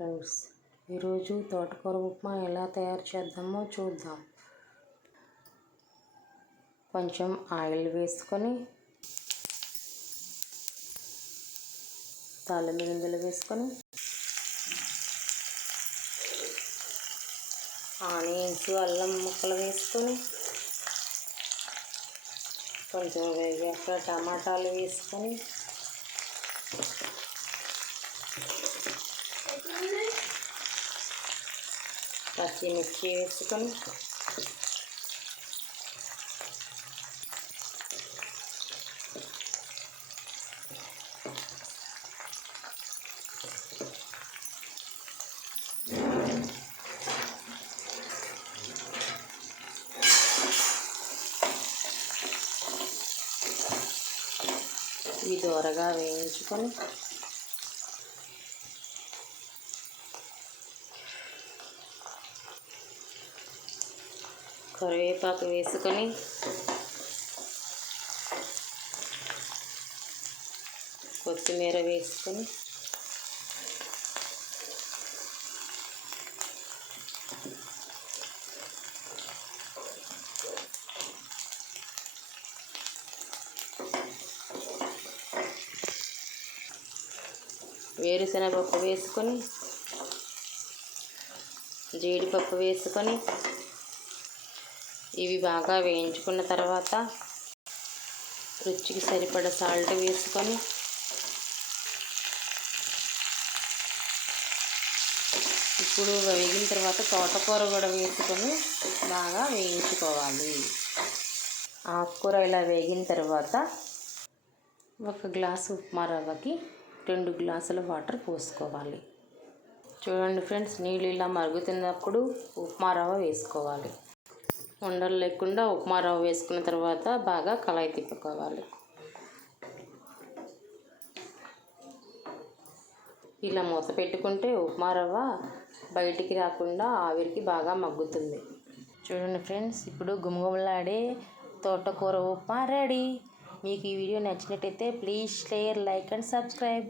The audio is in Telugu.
ఫ్రెండ్స్, ఈరోజు తోటకూర ఉప్మా ఎలా తయారు చేద్దామో చూద్దాం. కొంచెం ఆయిల్ వేసుకొని తాలింపు గింజలు వేసుకొని ఆనియన్స్ అల్లం ముక్కలు వేసుకొని కొంచెం వేగాక టమాటాలు వేసుకొని పచ్చిమిర్చి వేసుకొని ఇవి దూరగా వేయించుకొని కరివేపాకు వేసుకొని కొత్తిమీర వేసుకొని వేరుశనగపప్పు వేసుకొని జీడిపప్పు వేసుకొని ఇవి బాగా వేయించుకున్న తర్వాత రుచికి సరిపడా సాల్ట్ వేసుకొని ఇప్పుడు వేగిన తర్వాత తోటకూర కూడా వేసుకొని బాగా వేయించుకోవాలి. ఆకుకూర ఇలా వేగిన తర్వాత 1 గ్లాసు ఉప్మా రవ్వకి 2 గ్లాసుల వాటర్ పోసుకోవాలి. చూడండి ఫ్రెండ్స్, నీళ్ళు ఇలా మరుగుతున్నప్పుడు ఉప్మా రవ్వ వేసుకోవాలి. ఉండలు లేకుండా ఉప్మా రవ్వ వేసుకున్న తర్వాత బాగా కళాయి తిప్పుకోవాలి. ఇలా మూత పెట్టుకుంటే ఉప్మా రవ్వ బయటికి రాకుండా ఆవిరికి బాగా మగ్గుతుంది. చూడండి ఫ్రెండ్స్, ఇప్పుడు గుమగుమలాడే తోటకూర ఉప్మా రెడీ. మీకు ఈ వీడియో నచ్చినట్టయితే please share, like and subscribe.